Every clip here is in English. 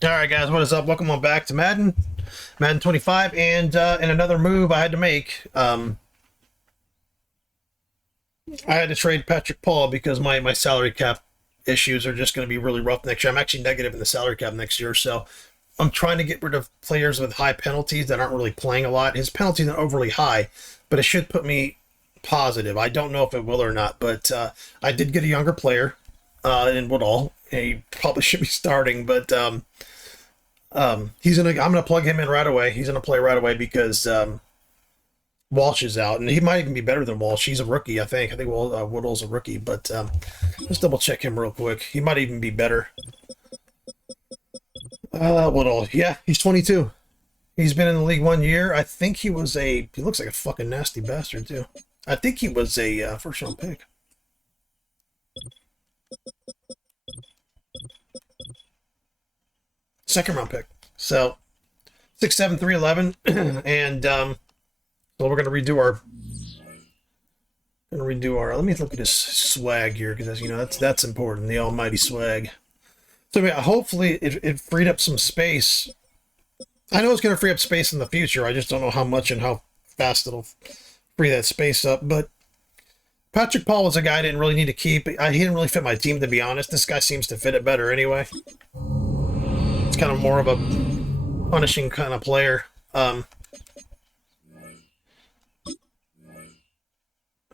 All right, guys, what is up? Welcome on back to Madden 25, and in another move I had to make, I had to trade Patrick Paul because my salary cap issues are just going to be really rough next year. I'm actually negative in the salary cap next year, so I'm trying to get rid of players with high penalties that aren't really playing a lot. His penalties are overly high, but it should put me positive. I don't know if it will or not, but I did get a younger player in Woodall. He probably should be starting, but I'm gonna plug him in right away. He's gonna play right away because Walsh is out, and he might even be better than Walsh. He's a rookie, I think. Woodall's a rookie, but let's double check him real quick. He might even be better. Woodall, yeah, he's 22. He's been in the league 1 year. I think he looks like a fucking nasty bastard too. I think he was a first round pick. Second round pick. So 6'7", 311, and well, we're gonna redo our. Let me look at his swag here because that's important. The almighty swag. So hopefully it freed up some space. I know it's gonna free up space in the future. I just don't know how much and how fast it'll free that space up. But Patrick Paul was a guy I didn't really need to keep. He didn't really fit my team, to be honest. This guy seems to fit it better anyway. It's kind of more of a punishing kind of player. I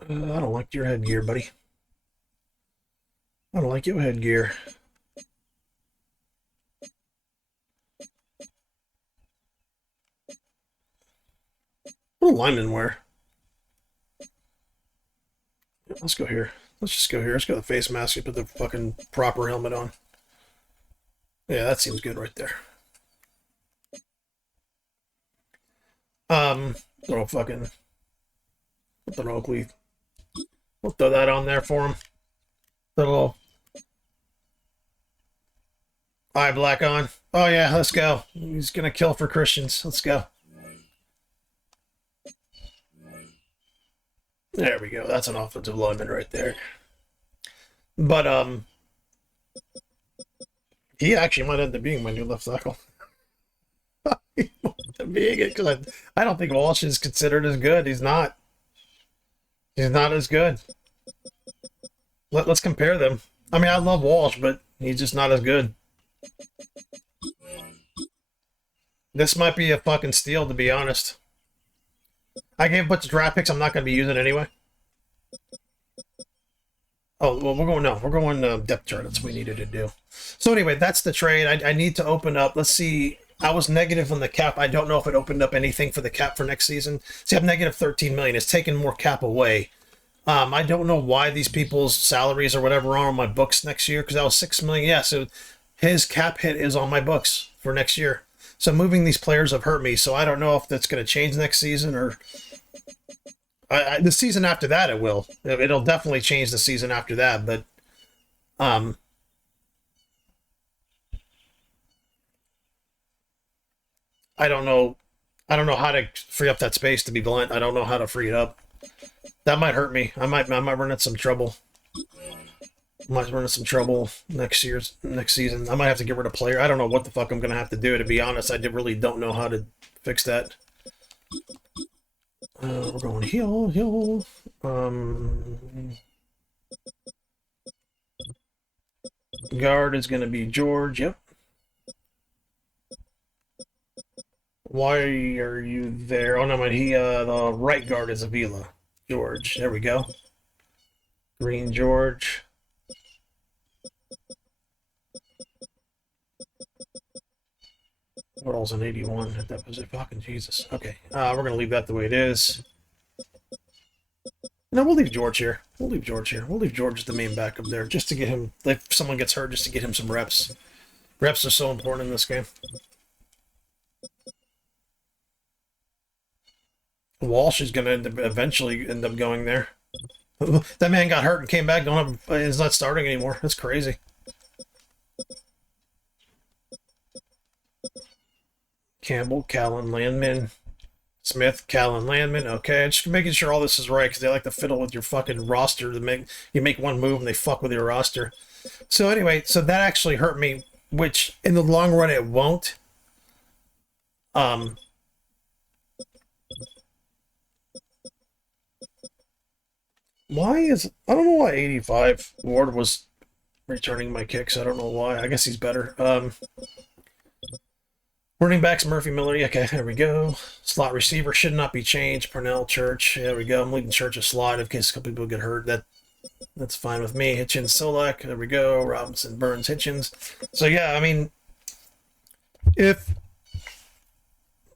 don't like your headgear, buddy. I don't like your headgear. What do linemen wear? Let's go here. Let's just go here. Let's go to the face mask and put the fucking proper helmet on. Yeah, that seems good right there. Little fucking put the Oakley. We'll throw that on there for him. The little eye black on. Oh yeah, let's go. He's gonna kill for Christians. Let's go. There we go. That's an offensive lineman right there. But he actually might end up being my new left tackle. He might end up being it because I don't think Walsh is considered as good. He's not. He's not as good. Let's compare them. I mean, I love Walsh, but he's just not as good. This might be a fucking steal, to be honest. I gave a bunch of draft picks I'm not going to be using anyway. Oh, well, we're going depth chart. That's what we needed to do. So anyway, that's the trade. I need to open up. Let's see. I was negative on the cap. I don't know if it opened up anything for the cap for next season. See, I'm negative 13 million. It's taken more cap away. I don't know why these people's salaries or whatever are on my books next year, because that was 6 million. Yeah, so his cap hit is on my books for next year. So moving these players have hurt me. So I don't know if that's going to change next season or the season after that. It will. It'll definitely change the season after that. But I don't know. I don't know how to free up that space. To be blunt, I don't know how to free it up. That might hurt me. I might run into some trouble. Might run into some trouble next season. I might have to get rid of a player. I don't know what the fuck I'm gonna have to do. To be honest, I really don't know how to fix that. We're going heel. Guard is gonna be George. Yep. Why are you there? Oh no, man. The right guard is Avila. George. There we go. Green George. What else an 81 at that position? Fucking Jesus. Okay. We're gonna leave that the way it is. No, we'll leave George here. We'll leave George as the main backup there, just to get him. If someone gets hurt, just to get him some reps. Reps are so important in this game. Walsh is going to eventually end up going there. That man got hurt and came back. He's not starting anymore. That's crazy. Campbell, Callan, Landman, Smith, Callan, Landman. Okay, just making sure all this is right because they like to fiddle with your fucking roster to make one move and they fuck with your roster. So anyway, so that actually hurt me which in the long run it won't. I don't know why 85 Ward was returning my kicks. I don't know why. I guess he's better. Running backs, Murphy, Miller. Okay, there we go. Slot receiver should not be changed. Purnell, Church. There we go. I'm leaving Church a slot in case a couple people get hurt. That's fine with me. Hitchens, Solak. There we go. Robinson, Burns, Hitchens. So yeah, I mean, if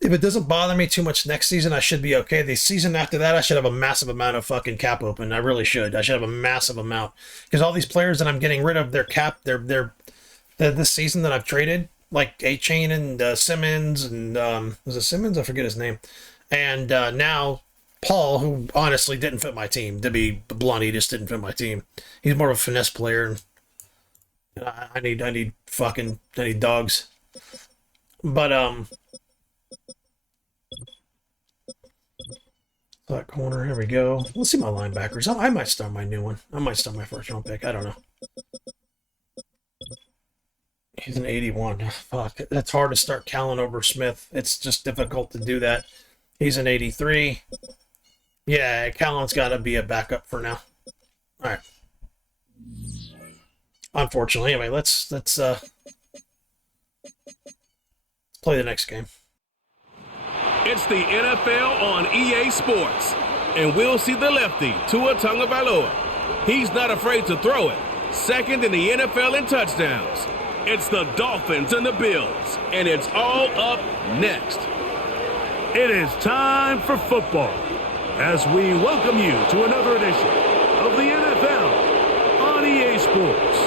it doesn't bother me too much next season, I should be okay. The season after that, I should have a massive amount of fucking cap open. I really should. I should have a massive amount because all these players that I'm getting rid of, their cap, they're this season that I've traded, like A-Chain and Simmons and was it Simmons? I forget his name. And now Paul, who honestly didn't fit my team. To be blunt, he just didn't fit my team. He's more of a finesse player. And I need dogs. But that corner, here we go. Let's see my linebackers. I might start my new one. I might start my first round pick. I don't know. He's an 81. Fuck, that's hard to start Callan over Smith. It's just difficult to do that. He's an 83. Yeah, Callan's got to be a backup for now. All right. Unfortunately, anyway, let's play the next game. It's the NFL on EA Sports, and we'll see the lefty, Tua Tagovailoa. He's not afraid to throw it. Second in the NFL in touchdowns. It's the Dolphins and the Bills, and it's all up next. It is time for football as we welcome you to another edition of the NFL on EA Sports.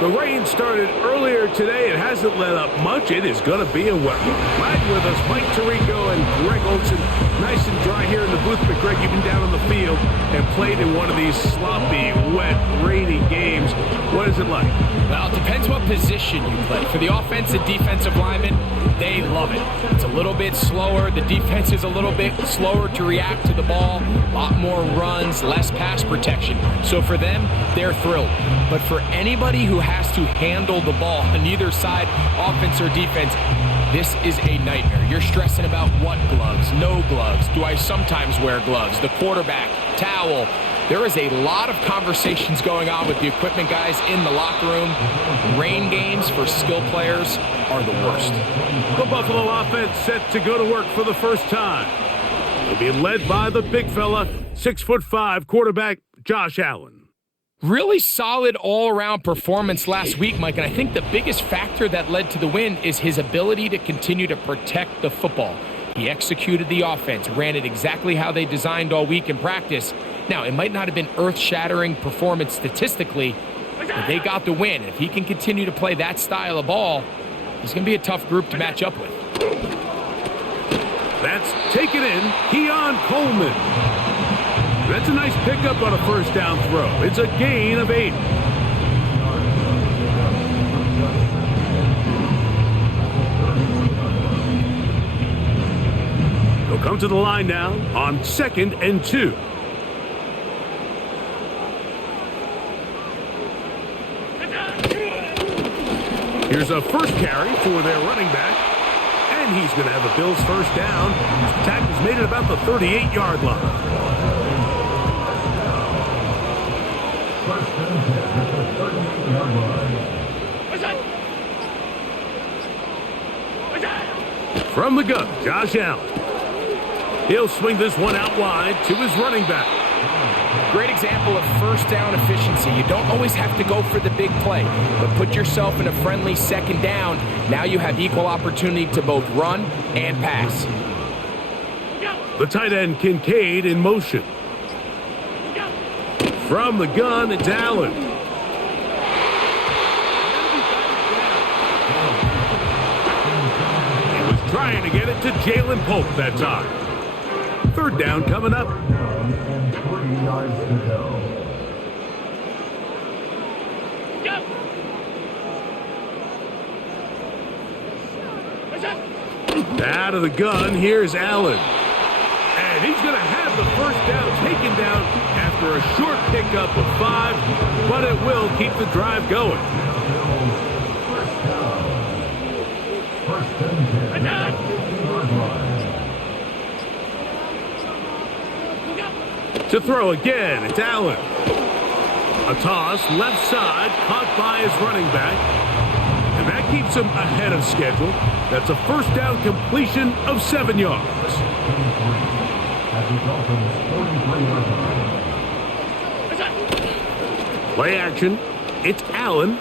The rain started earlier today. It hasn't let up much. It is going to be a wet one. Glad with us, Mike Tirico and Greg Olson. Nice and dry here in the booth. But Greg, you've been down on the field and played in one of these sloppy, wet, rainy games. What is it like? Well, it depends what position you play. For the offensive defensive linemen, they love it. It's a little bit slower. The defense is a little bit slower to react to the ball. A lot more runs, less pass protection. So for them, they're thrilled. But for anybody who has to handle the ball on either side, offense or defense, this is a nightmare. You're stressing about what gloves, no gloves. Do I sometimes wear gloves? The quarterback, towel. There is a lot of conversations going on with the equipment guys in the locker room. Rain games for skill players are the worst. The Buffalo offense set to go to work for the first time. They'll be led by the big fella, 6'5" quarterback Josh Allen. Really solid all-around performance last week, Mike, and I think the biggest factor that led to the win is his ability to continue to protect the football. He executed the offense, ran it exactly how they designed all week in practice. Now, it might not have been earth-shattering performance statistically, but they got the win. If he can continue to play that style of ball, he's going to be a tough group to match up with. That's taken in, Keon Coleman. That's a nice pickup on a first down throw. It's a gain of 8. He'll come to the line now on 2nd and 2. Here's a first carry for their running back. And he's going to have a Bills first down. The tackle's made it about the 38-yard line. From the gun, Josh Allen. He'll swing this one out wide to his running back. Great example of first down efficiency. You don't always have to go for the big play, but put yourself in a friendly second down. Now you have equal opportunity to both run and pass. The tight end Kincaid in motion. From the gun, it's Allen. He was trying to get it to Jalen Pope that time. Third down coming up. Out of the gun, here's Allen. And he's going to have the first down taken down after a short pickup of 5, but it will keep the drive going. To throw again, it's Allen. A toss, left side, caught by his running back. And that keeps him ahead of schedule. That's a first down completion of 7 yards. Play action. It's Allen.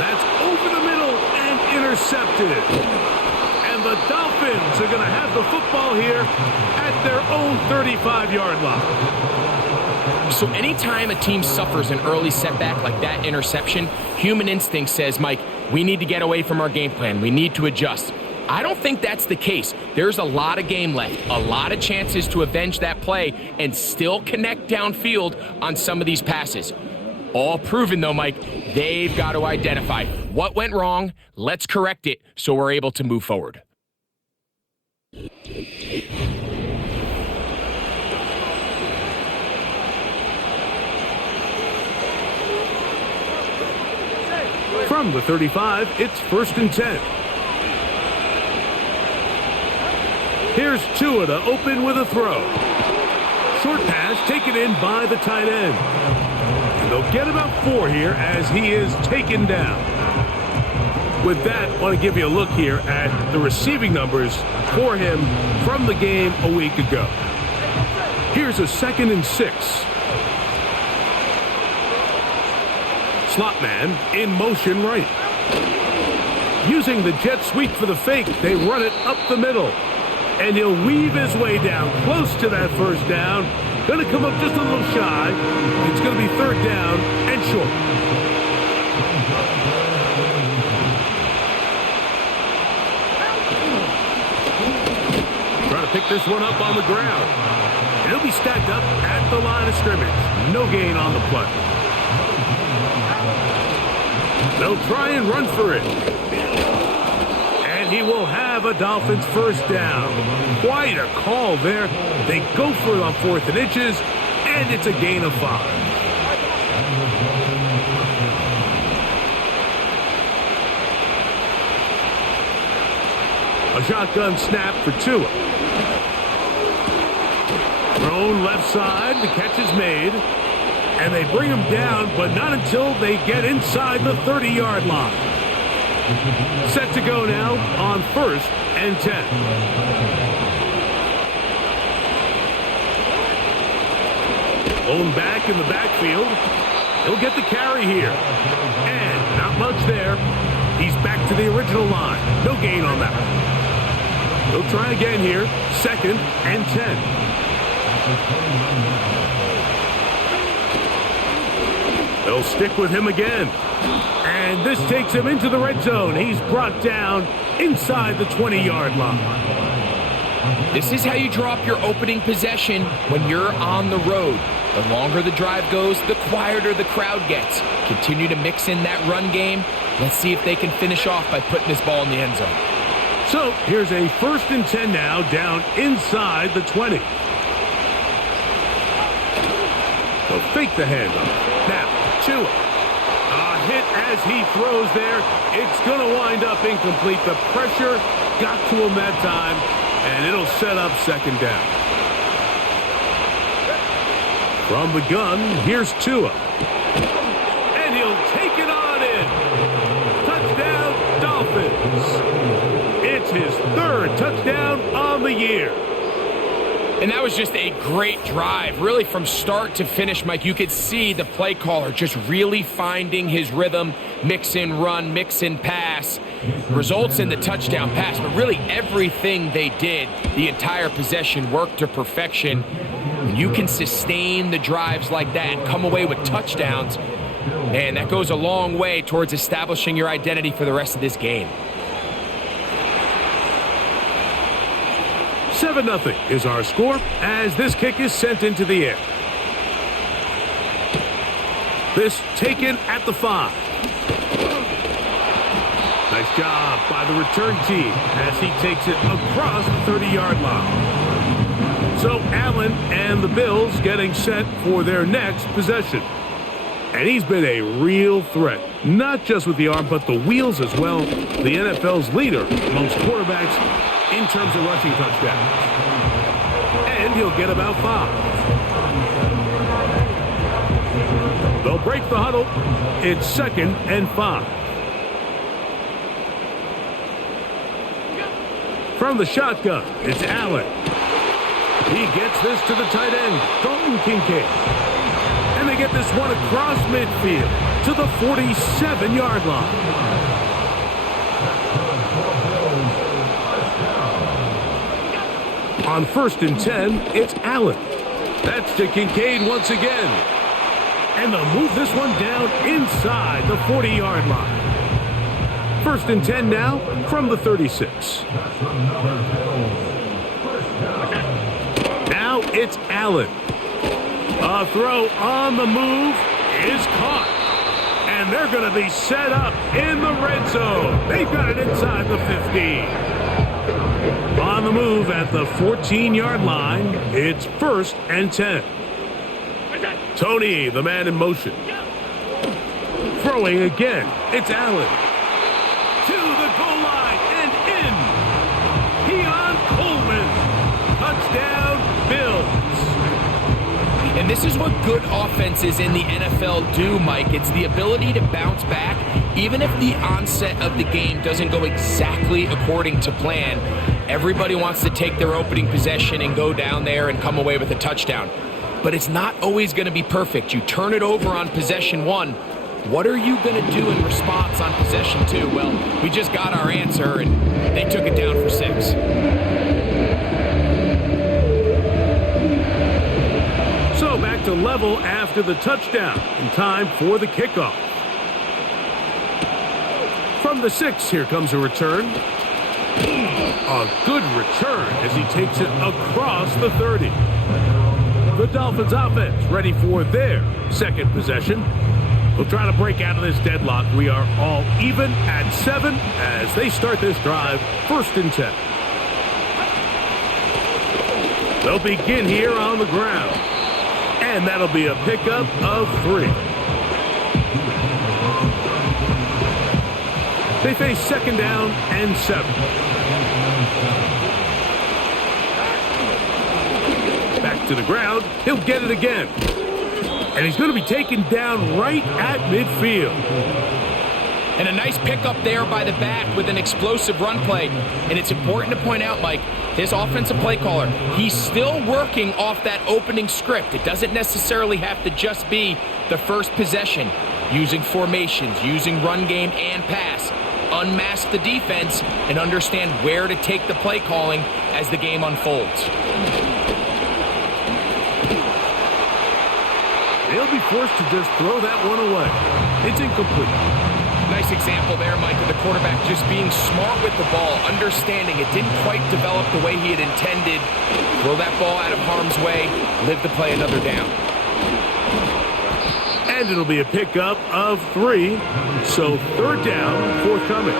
That's over the middle and intercepted. And the Dolphins are going to have the football here at their own 35-yard line. So anytime a team suffers an early setback like that interception, human instinct says, Mike, we need to get away from our game plan. We need to adjust. I don't think that's the case. There's a lot of game left, a lot of chances to avenge that play and still connect downfield on some of these passes. All proven, though, Mike, they've got to identify what went wrong. Let's correct it so we're able to move forward. From the 35, it's 1st and 10. Here's Tua to open with a throw. Short pass taken in by the tight end. And they'll get about 4 here as he is taken down. With that, I want to give you a look here at the receiving numbers for him from the game a week ago. Here's a 2nd and 6. Slot man in motion right. Using the jet sweep for the fake, they run it up the middle. And he'll weave his way down close to that first down. Going to come up just a little shy. It's going to be 3rd down and short. Trying to pick this one up on the ground. And he'll be stacked up at the line of scrimmage. No gain on the play. They'll try and run for it. And he will have a Dolphins first down. Quite a call there. They go for it on 4th and inches, and it's a gain of 5. A shotgun snap for Tua. Thrown left side, the catch is made. And they bring him down, but not until they get inside the 30-yard line. Set to go now on 1st and 10. Blown back in the backfield. He'll get the carry here. And not much there. He's back to the original line. No gain on that. He'll try again here. 2nd and 10. They'll stick with him again. And this takes him into the red zone. He's brought down inside the 20-yard line. This is how you drop your opening possession when you're on the road. The longer the drive goes, the quieter the crowd gets. Continue to mix in that run game. Let's see if they can finish off by putting this ball in the end zone. So here's a 1st and 10 now down inside the 20. They'll fake the handoff. Now, Tua. A hit as he throws there. It's going to wind up incomplete. The pressure got to him that time, and it'll set up 2nd down. From the gun, here's Tua. And he'll take it on in. Touchdown, Dolphins. It's his 3rd touchdown on the year. And that was just a great drive, really from start to finish, Mike. You could see the play caller just really finding his rhythm, mix in run, mix in pass, results in the touchdown pass. But really everything they did, the entire possession worked to perfection. When you can sustain the drives like that and come away with touchdowns, man, that goes a long way towards establishing your identity for the rest of this game. 7-0 is our score as this kick is sent into the air. This taken at the 5. Nice job by the return team as he takes it across the 30-yard line. So Allen and the Bills getting set for their next possession. And he's been a real threat, not just with the arm, but the wheels as well. The NFL's leader amongst quarterbacks in terms of rushing touchdowns. And he'll get about 5. They'll break the huddle. It's 2nd and 5. From the shotgun, it's Allen. He gets this to the tight end, Dalton Kincaid. And they get this one across midfield to the 47-yard line. On 1st and 10, it's Allen. That's to Kincaid once again. And they'll move this one down inside the 40-yard line. 1st and 10 now from the 36. Now it's Allen. A throw on the move is caught. And they're going to be set up in the red zone. They've got it inside the 15. On the move at the 14-yard line, it's 1st and 10. Tony, the man in motion. Throwing again, it's Allen. To the goal line and in. Keon Coleman. Touchdown, Bills. And this is what good offenses in the NFL do, Mike. It's the ability to bounce back, even if the onset of the game doesn't go exactly according to plan. Everybody wants to take their opening possession and go down there and come away with a touchdown. But it's not always going to be perfect. You turn it over on possession 1. What are you going to do in response on possession 2? Well, we just got our answer, and they took it down for 6. So back to level after the touchdown, in time for the kickoff. From the 6, here comes a return. A good return as he takes it across the 30. The Dolphins offense ready for their 2nd possession. We'll try to break out of this deadlock. We are all even at 7 as they start this drive, 1st and 10. They'll begin here on the ground. And that'll be a pickup of 3. They face 2nd down and 7. Back to the ground. He'll get it again. And he's going to be taken down right at midfield. And a nice pickup there by the back with an explosive run play. And it's important to point out, Mike, his offensive play caller, he's still working off that opening script. It doesn't necessarily have to just be the first possession. Using formations, using run game and pass. Unmask the defense and understand where to take the play calling as the game unfolds. They'll be forced to just throw that one away. It's incomplete. Nice example there, Mike, of the quarterback just being smart with the ball, understanding it didn't quite develop the way he had intended. Throw that ball out of harm's way, live to play another down. And it'll be a pickup of 3, so 3rd down forthcoming.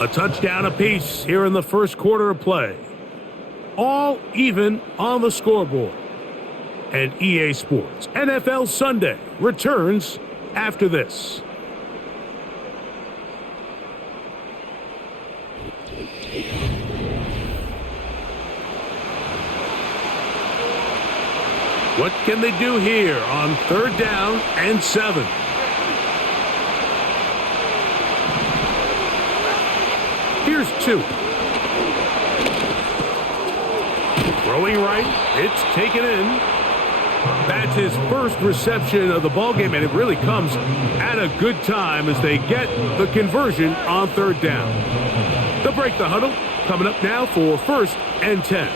A touchdown apiece here in the first quarter of play. All even on the scoreboard. And EA Sports NFL Sunday returns after this. What can they do here on 3rd down and 7? Here's 2. Throwing right, it's taken in. That's his first reception of the ballgame, and it really comes at a good time as they get the conversion on 3rd down. They'll break the huddle. Coming up now for 1st and 10.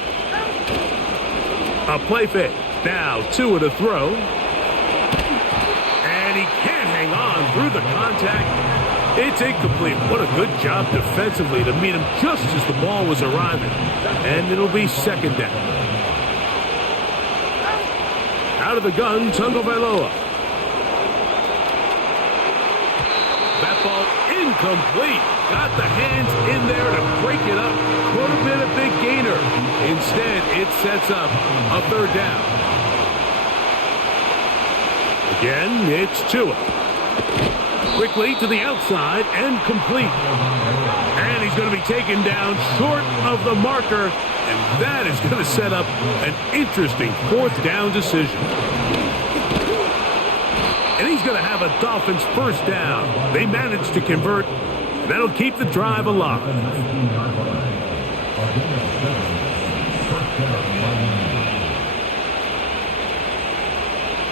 A play fake. Now 2 at a throw. And he can't hang on through the contact. It's incomplete. What a good job defensively to meet him just as the ball was arriving. And it'll be 2nd down. Out of the gun, Tagovailoa. That ball incomplete. Got the hands in there to break it up. Could have been a big gainer. Instead, it sets up a 3rd down. Again, it's Tua. Quickly to the outside and complete. And he's He's going to be taken down short of the marker, and that is going to set up an interesting fourth down decision. And he's going to have a Dolphins first down. They managed to convert. That'll keep the drive alive.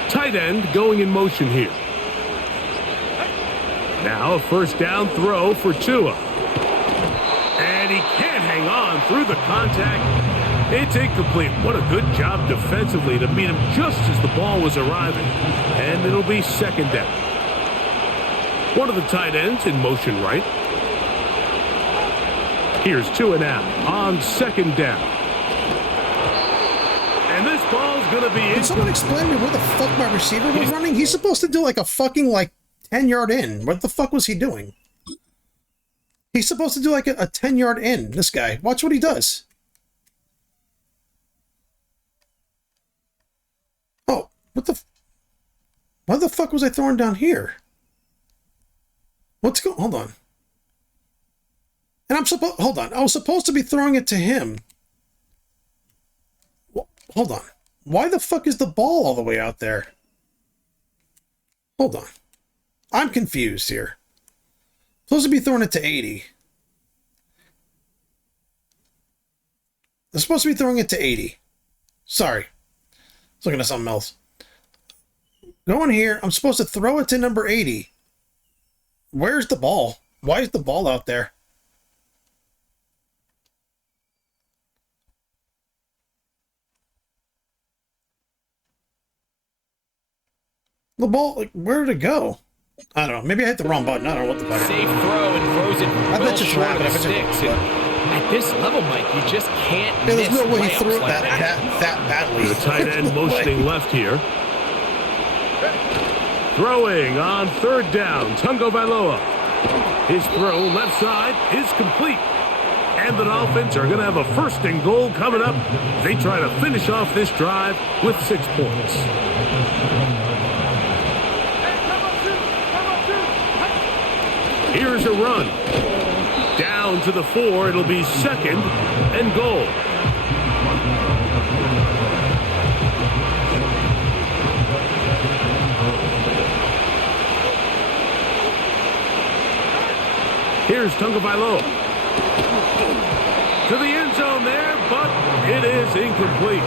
Tight end going in motion here. Now a first down throw for Tua. And he can't hang on through the contact. It's incomplete. What a good job defensively to meet him just as the ball was arriving. And it'll be second down. One of the tight ends in motion right. Here's Tua now on second down. And this ball's going to be in. Can someone explain to me where the fuck my receiver was running? He's supposed to do like a fucking 10-yard in. What the fuck was he doing? He's supposed to do like a 10-yard in, this guy. Watch what he does. Oh, why the fuck was I throwing down here? Hold on. And hold on. I was supposed to be throwing it to him. Hold on. Why the fuck is the ball all the way out there? Hold on. I'm confused here. Supposed to be throwing it to 80. I'm supposed to be throwing it to 80. Sorry. I was looking at something else. Going here, I'm supposed to throw it to number 80. Where's the ball? Why is the ball out there? The ball, where did it go? I don't know. Maybe I hit the wrong button. I don't know what the fuck. Safe throw and throws it well short of the sticks. At this level, Mike, you just can't miss. There's no way he threw it like that badly. The tight end motioning left here. Throwing on third down, Tagovailoa. His throw left side is complete. And the Dolphins are going to have a first and goal coming up. They try to finish off this drive with 6 points. Here's a run. Down to the 4. It'll be second and goal. Here's Tagovailoa. To the end zone there, but it is incomplete.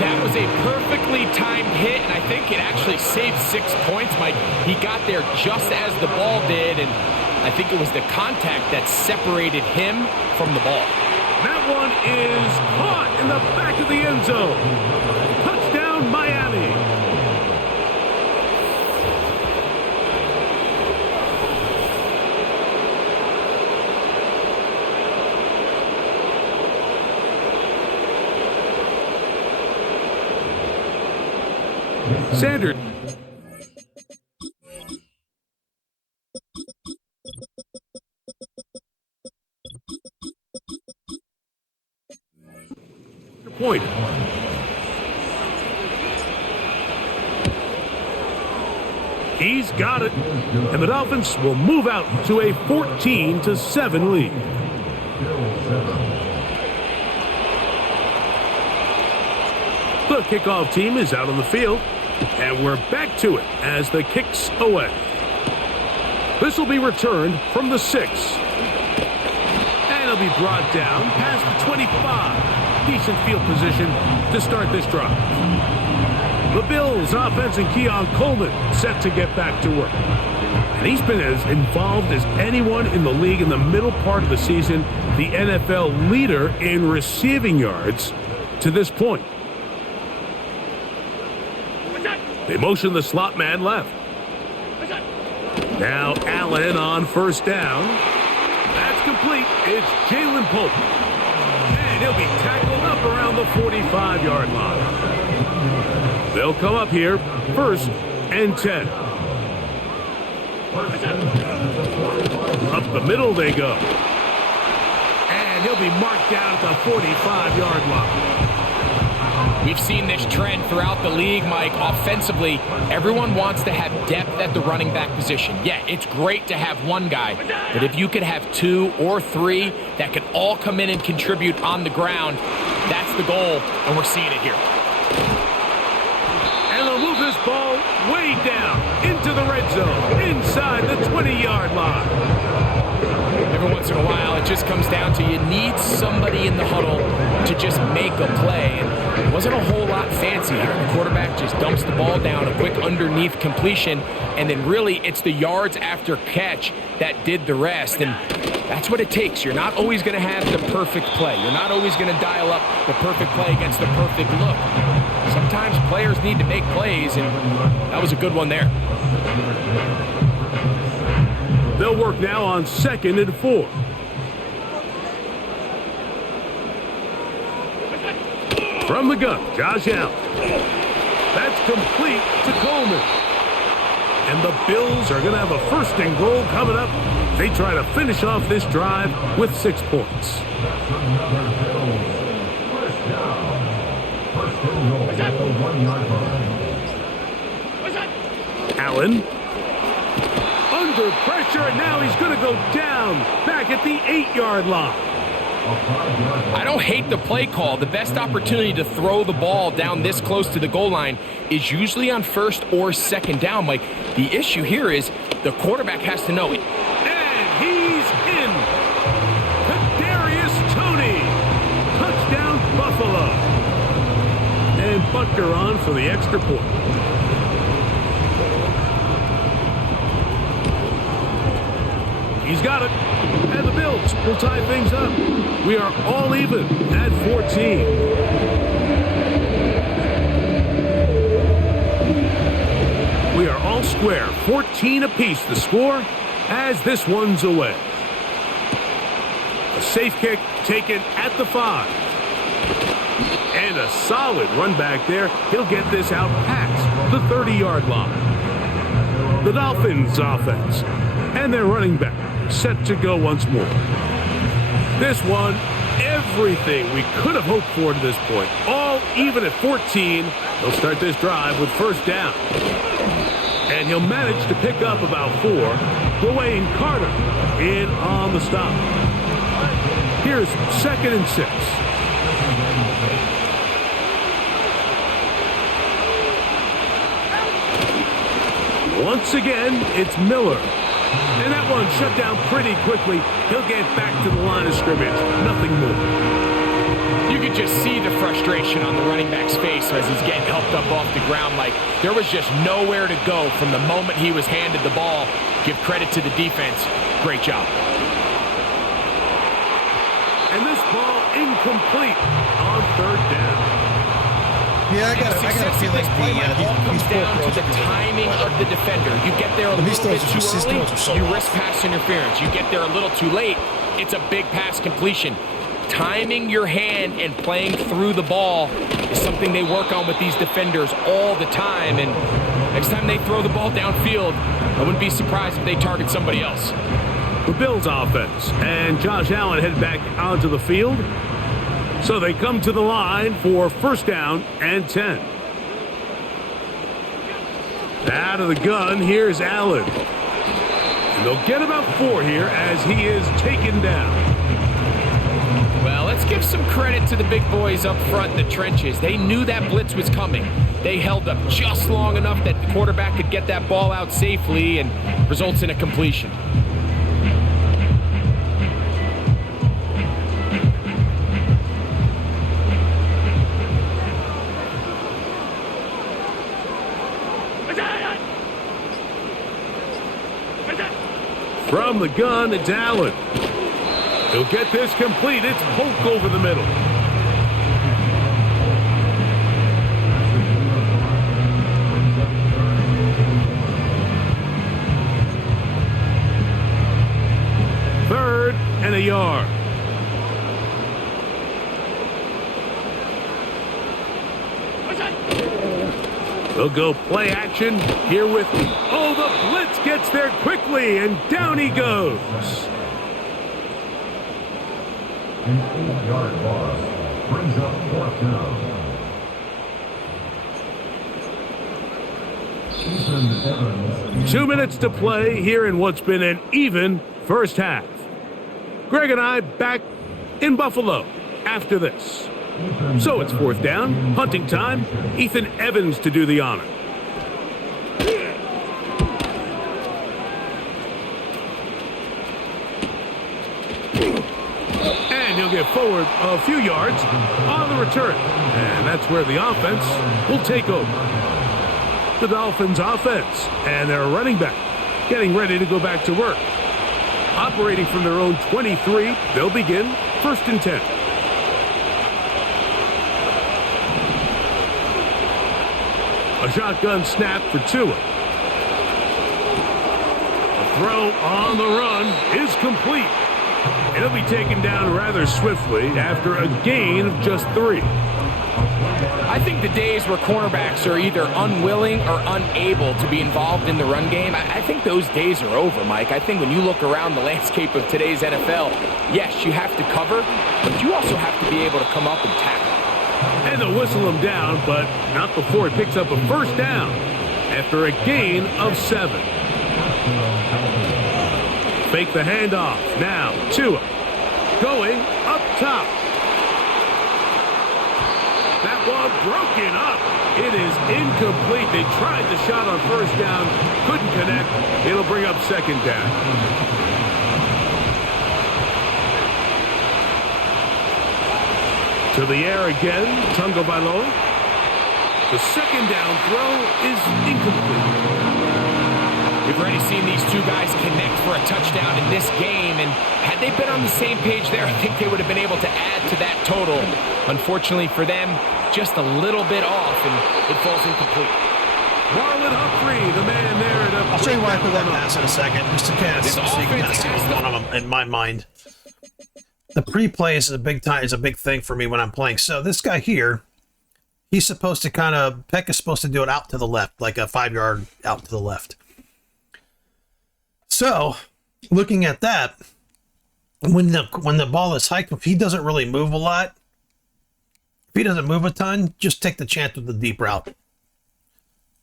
That was a perfectly timed hit, and I think it actually saved 6 points, Mike. He got there just as the ball did, and I think it was the contact that separated him from the ball. That one is caught in the back of the end zone. Touchdown, Miami. Sanders. Point. He's got it. And the Dolphins will move out to a 14-7 lead. The kickoff team is out on the field. And we're back to it as the kick's away. This will be returned from the 6. And it'll be brought down past the 25. Decent field position to start this drive. The Bills offense and Keon Coleman set to get back to work. And he's been as involved as anyone in the league in the middle part of the season, the NFL leader in receiving yards to this point. They motion the slot man left. Now Allen on first down. That's complete. It's Jalen Pope. And he'll be tackled up around the 45-yard line. They'll come up here first and 10. Up the middle they go. And he'll be marked down at the 45-yard line. We've seen this trend throughout the league, Mike. Offensively, everyone wants to have depth at the running back position. Yeah, it's great to have one guy, but if you could have 2 or 3 that could all come in and contribute on the ground, that's the goal, and we're seeing it here. And they'll move this ball way down into the red zone, inside the 20-yard line. Every once in a while, it just comes down to you need somebody in the huddle to just make a play. And it wasn't a whole lot fancy here. The quarterback just dumps the ball down, a quick underneath completion, and then really it's the yards after catch that did the rest. And that's what it takes. You're not always going to have the perfect play. You're not always going to dial up the perfect play against the perfect look. Sometimes players need to make plays, and that was a good one there. They'll work now on 2nd and 4. From the gun, Josh Allen. That's complete to Coleman. And the Bills are going to have a 1st and goal coming up. They try to finish off this drive with 6 points. Allen. Under pressure, and now he's going to go down back at the 8-yard line. I don't hate the play call. The best opportunity to throw the ball down this close to the goal line is usually on 1st or 2nd down, Mike. The issue here is the quarterback has to know it. And he's in. Kadarius Toney. Touchdown, Buffalo. And Butker on for the extra point. He's got it. And the Bills will tie things up. We are all even at 14. We are all square. 14 apiece the score as this one's away. A safe kick taken at the 5. And a solid run back there. He'll get this out past the 30-yard line. The Dolphins offense and their running back set to go once more. This one, everything we could have hoped for to this point. All even at 14. He'll start this drive with 1st down. And he'll manage to pick up about 4. Dwayne Carter in on the stop. Here's 2nd and 6. Once again, it's Miller. And that one shut down pretty quickly. He'll get back to the line of scrimmage. Nothing more. You could just see the frustration on the running back's face as he's getting helped up off the ground. Like, there was just nowhere to go from the moment he was handed the ball. Give credit to the defense. Great job. And this ball incomplete on 3rd down. Yeah, I got to feel like comes down to the timing of the defender. You get there a little bit too early, you risk pass interference. You get there a little too late, it's a big pass completion. Timing your hand and playing through the ball is something they work on with these defenders all the time. And next time they throw the ball downfield, I wouldn't be surprised if they target somebody else. The Bills offense and Josh Allen head back onto the field. So they come to the line for 1st down and 10. Out of the gun, here's Allen. And they'll get about 4 here as he is taken down. Well, let's give some credit to the big boys up front in the trenches. They knew that blitz was coming. They held up just long enough that the quarterback could get that ball out safely and results in a completion. From the gun, it's Allen. He'll get this complete. It's Polk over the middle. Third and a yard. They'll go play action here with, oh, the blitz gets there quickly, and down he goes. An 8-yard loss brings up 4th down. 2 minutes to play here in what's been an even first half. Greg and I back in Buffalo after this. So it's fourth down, punting time. Ethan Evans to do the honor. And he'll get forward a few yards on the return. And that's where the offense will take over. The Dolphins offense and their running back getting ready to go back to work. Operating from their own 23, they'll begin first and 10. A shotgun snap for Tua. A throw on the run is complete. It'll be taken down rather swiftly after a gain of just 3. I think the days where cornerbacks are either unwilling or unable to be involved in the run game, I think those days are over, Mike. I think when you look around the landscape of today's NFL, yes, you have to cover, but you also have to be able to come up and tackle. And they'll whistle him down, but not before he picks up a first down after a gain of 7. Fake the handoff. Now, Tua going up top. That one broken up. It is incomplete. They tried the shot on first down, couldn't connect. It'll bring up second down. To the air again, Tagovailoa. The second down throw is incomplete. We've already seen these two guys connect for a touchdown in this game, and had they been on the same page there, I think they would have been able to add to that total. Unfortunately for them, just a little bit off, and it falls incomplete. Marlon Humphrey, the man there. I'll show you why I put that pass in a second, just to kind of so you can kind of see what's going on in my mind. The pre-play is a big thing for me when I'm playing. So this guy here, he's supposed to Peck is supposed to do it out to the left, like a 5-yard out to the left. So, looking at that, when the ball is hiked, if he doesn't really move a lot, if he doesn't move a ton, just take the chance with the deep route.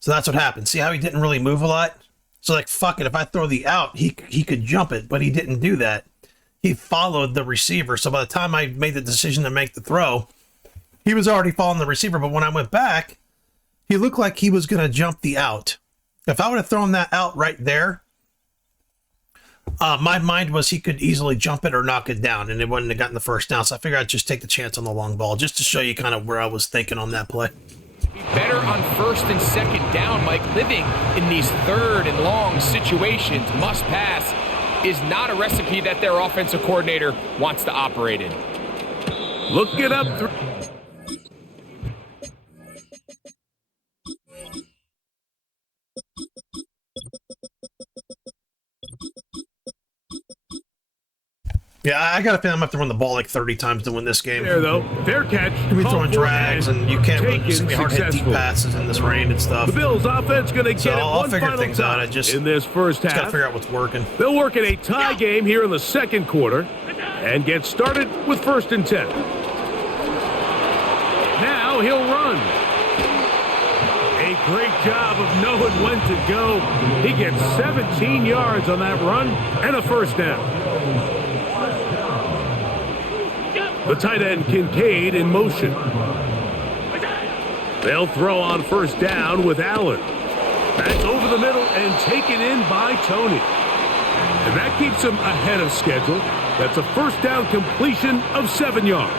So that's what happened. See how he didn't really move a lot? So like, fuck it, if I throw the out, he could jump it, but he didn't do that. He followed the receiver. So by the time I made the decision to make the throw, he was already following the receiver. But when I went back, he looked like he was going to jump the out. If I would have thrown that out right there, my mind was he could easily jump it or knock it down, and it wouldn't have gotten the first down. So I figured I'd just take the chance on the long ball, just to show you kind of where I was thinking on that play. Be better on first and second down, Mike. Living in these third and long situations, must pass, is not a recipe that their offensive coordinator wants to operate in. Look it up. Yeah, I got a feeling I'm going to have to run the ball like 30 times to win this game. There, though. Fair catch. You'll be throwing drags, and you can't really just be hard to hit deep passes in this rain and stuff. The Bills' offense going to get it I'll one figure final things time out. I just in this first half. got to figure out what's working. They'll work in a tie game here in the second quarter and get started with first and 10. Now he'll run. A great job of knowing when to go. He gets 17 yards on that run and a first down. The tight end Kincaid in motion. They'll throw on first down with Allen. That's over the middle and taken in by Tony. And that keeps him ahead of schedule. That's a first down completion of 7 yards.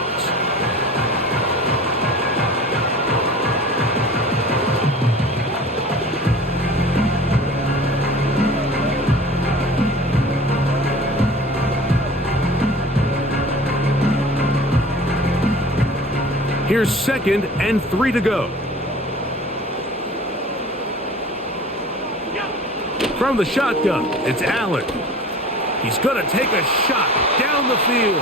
Here's 2nd and 3 to go. From the shotgun, it's Allen. He's going to take a shot down the field.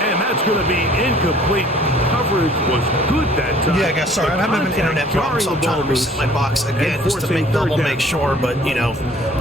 And that's going to be incomplete. Coverage was good that time. Yeah, guys, sorry. I'm having an internet problem, so I'm trying to reset my box again just to make sure. But, you know,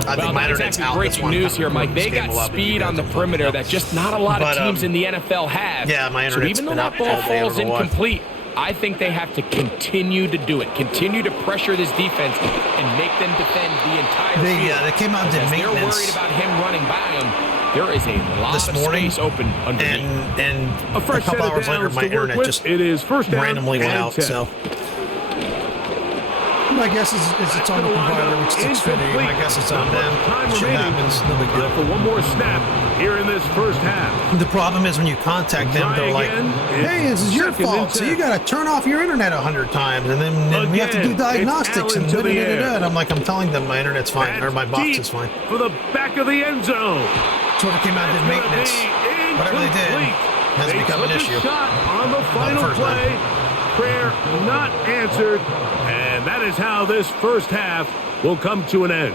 I think my internet's out. Breaking news here, Mike. They got speed on the perimeter that just not a lot of teams in the NFL have. Yeah, my internet's been out all day. So even though that ball falls incomplete, I think they have to continue to do it, continue to pressure this defense and make them defend the entire field. They came out and did They're maintenance. worried about him running by them. There is a lot This of morning, space open underneath. And A a fresh couple set of hours later, downs my to work internet with. just It is first down randomly went and out. 10. So my guess is it's on the provider, which is Xfinity. My guess it's on them. Shit happens. No big deal. For one more snap here in this first half. The problem is when you contact them, they're like, again. "Hey, this is your Second and fault. So 10. you got to turn off your internet 100 times, and then we have to do Again, diagnostics it's and Allen to the air. And I'm like, I'm telling them my internet's fine or That's my box deep is fine. for the back of the end zone. Sort of came out and did maintenance. Whatever they did has They become an took a issue. shot on the final first play. Prayer not answered, and that is how this first half will come to an end.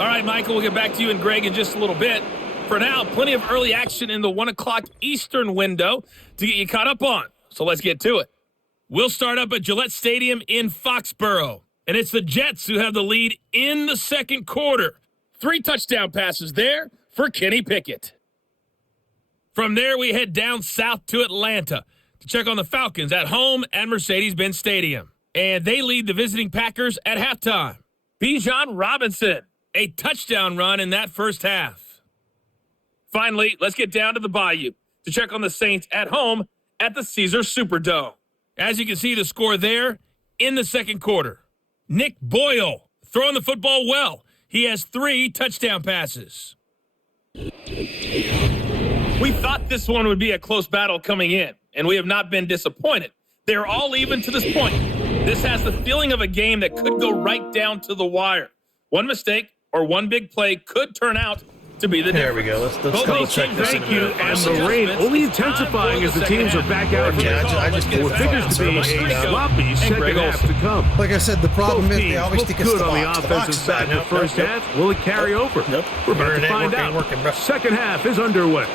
All right, Michael, we'll get back to you and Greg in just a little bit. For now, plenty of early action in the 1 o'clock Eastern window to get you caught up on. So let's get to it. We'll start up at Gillette Stadium in Foxborough. And it's the Jets who have the lead in the second quarter. 3 touchdown passes there for Kenny Pickett. From there, we head down south to Atlanta to check on the Falcons at home at Mercedes-Benz Stadium. And they lead the visiting Packers at halftime. Bijan Robinson, a touchdown run in that first half. Finally, let's get down to the Bayou to check on the Saints at home at the Caesars Superdome. As you can see, the score there in the second quarter. Nick Boyle throwing the football well. He has 3 touchdown passes. We thought this one would be a close battle coming in, and we have not been disappointed. They're all even to this point. This has the feeling of a game that could go right down to the wire. One mistake or one big play could turn out to be the There difference. we go. Let's Both double these check teams this. are in a Thank you, minute. and the rain only It's time intensifying for as the the teams second are back out from Yeah, I what just get figures to be a sloppy second half to come. Like I said, the problem Both is teams they always look think it's good the on the box. The offensive box side in the nope, first nope, half. Will it carry over? Nope. We're about to Internet find working, out. working, bro. Second half is underway.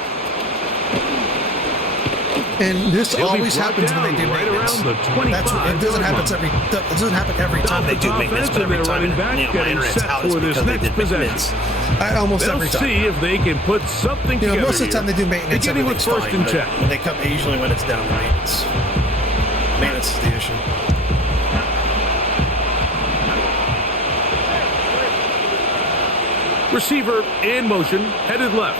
And this They'll be always brought happens when they do down right maintenance. around the 25 It doesn't yard happen every time they do Dolphins maintenance, but offense every and their time running back my getting internet's set out for is this because they next did possession. maintenance. Almost They'll every time. see if they can put something You know, together most of the time they do here. maintenance, Beginning with everything's first fine, and but 10. when they come usually when it's down to maintenance. Maintenance is the issue. Receiver in motion, headed left.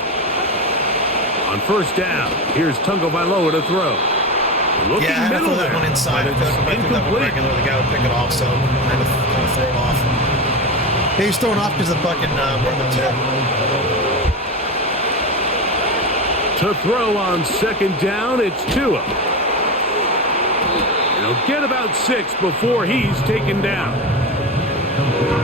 On first down, here's Tungo Bailoa to throw. Looking Yeah, I had to middle throw that there, one inside. but I it's think that one incomplete. regular, the guy would pick it off, so I had to kind of throw it off. Yeah, he's throwing off because of fucking Worthington. To throw on second down, it's Tua. He'll get about 6 before he's taken down.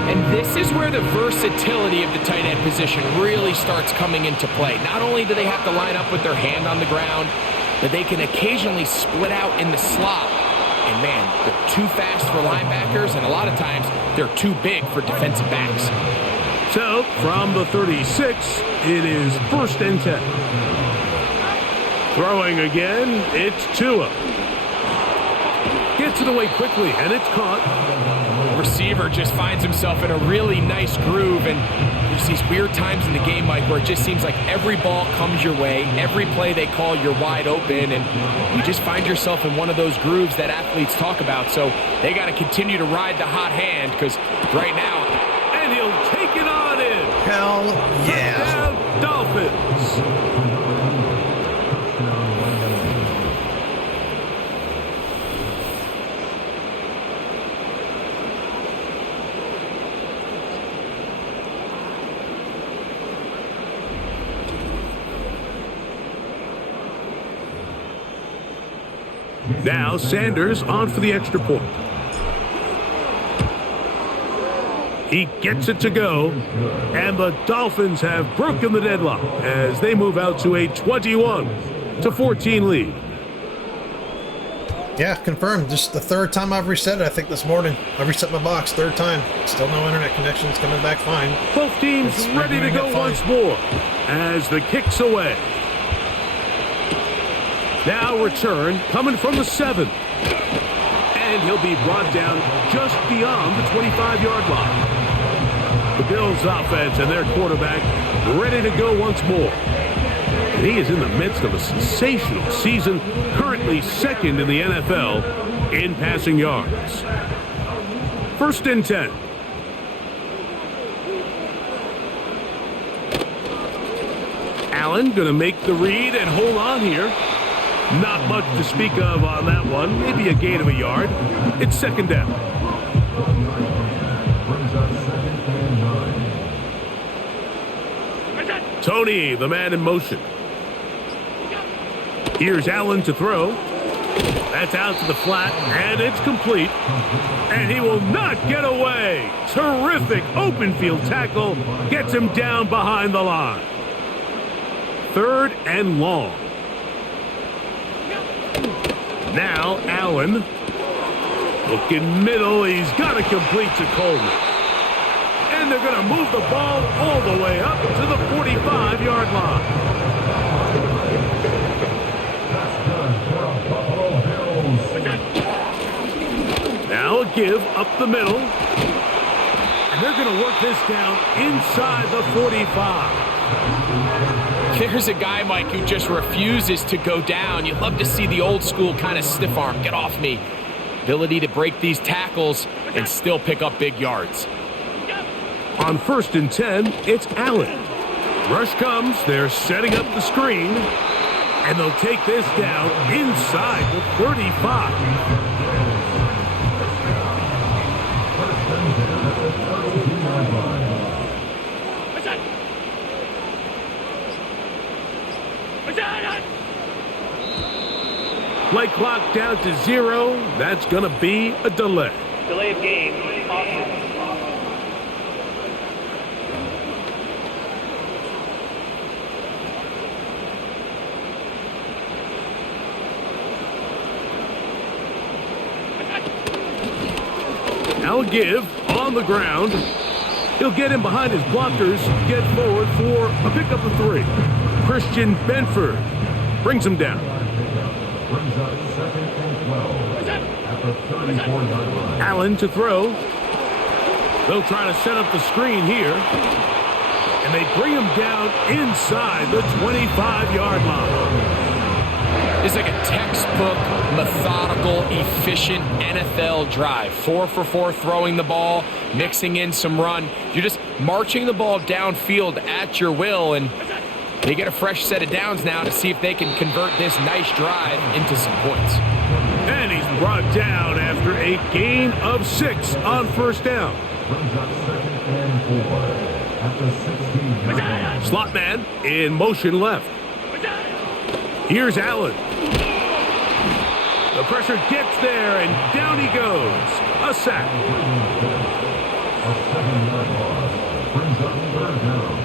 And this is where the versatility of the tight end position really starts coming into play. Not only do they have to line up with their hand on the ground, but they can occasionally split out in the slot. And man, they're too fast for linebackers, and a lot of times they're too big for defensive backs. So, from the 36, it is first and 10. Throwing again, it's Tua. Gets it away quickly, and it's caught. Receiver just finds himself in a really nice groove, and there's these weird times in the game, Mike, where it just seems like every ball comes your way, every play they call, you're wide open, and you just find yourself in one of those grooves that athletes talk about. So they got to continue to ride the hot hand, because right now, And he'll take it on in. Hell yeah. Touchdown, Dolphins. Now Sanders on for the extra point. He gets it to go, and the Dolphins have broken the deadlock as they move out to a 21-14 lead. Yeah, confirmed. Just the third time I've reset it, I think, this morning. I reset my box, third time. Still no internet connection. It's coming back fine. Both teams It's ready to redoing go it fine. once more as the kick's away. Now return coming from the 7. And he'll be brought down just beyond the 25-yard line. The Bills offense and their quarterback ready to go once more. And he is in the midst of a sensational season, currently second in the NFL in passing yards. 1st and 10. Allen going to make the read and hold on here. Not much to speak of on that one. Maybe a gain of a yard. It's 2nd down. Tony, the man in motion. Here's Allen to throw. That's out to the flat, and it's complete. And he will not get away. Terrific open field tackle. Gets him down behind the line. 3rd and long. Now Allen. Looking middle. He's got to complete to Coleman. And they're going to move the ball all the way up to the 45-yard line. Now a give up the middle. And they're going to work this down inside the 45. There's a guy, Mike, who just refuses to go down. You'd love to see the old school kind of stiff arm. Get off me. Ability to break these tackles and still pick up big yards. On 1st and 10, it's Allen. Rush comes. They're setting up the screen. And they'll take this down inside the 35. Play clock down to 0. That's going to be a delay. Delay of game. Now a give on the ground. He'll get him behind his blockers, get forward for a pickup of 3. Christian Benford brings him down. Allen to throw. They'll try to set up the screen here. And they bring him down inside the 25-yard line. It's like a textbook, methodical, efficient NFL drive. 4 for 4 throwing the ball, mixing in some run. You're just marching the ball downfield at your will, and they get a fresh set of downs now to see if they can convert this nice drive into some points. And he's brought down after a gain of 6 on 1st down. Slot man in motion left. Here's Allen. The pressure gets there, and down he goes. A sack. A 7-yard loss brings up 3rd down.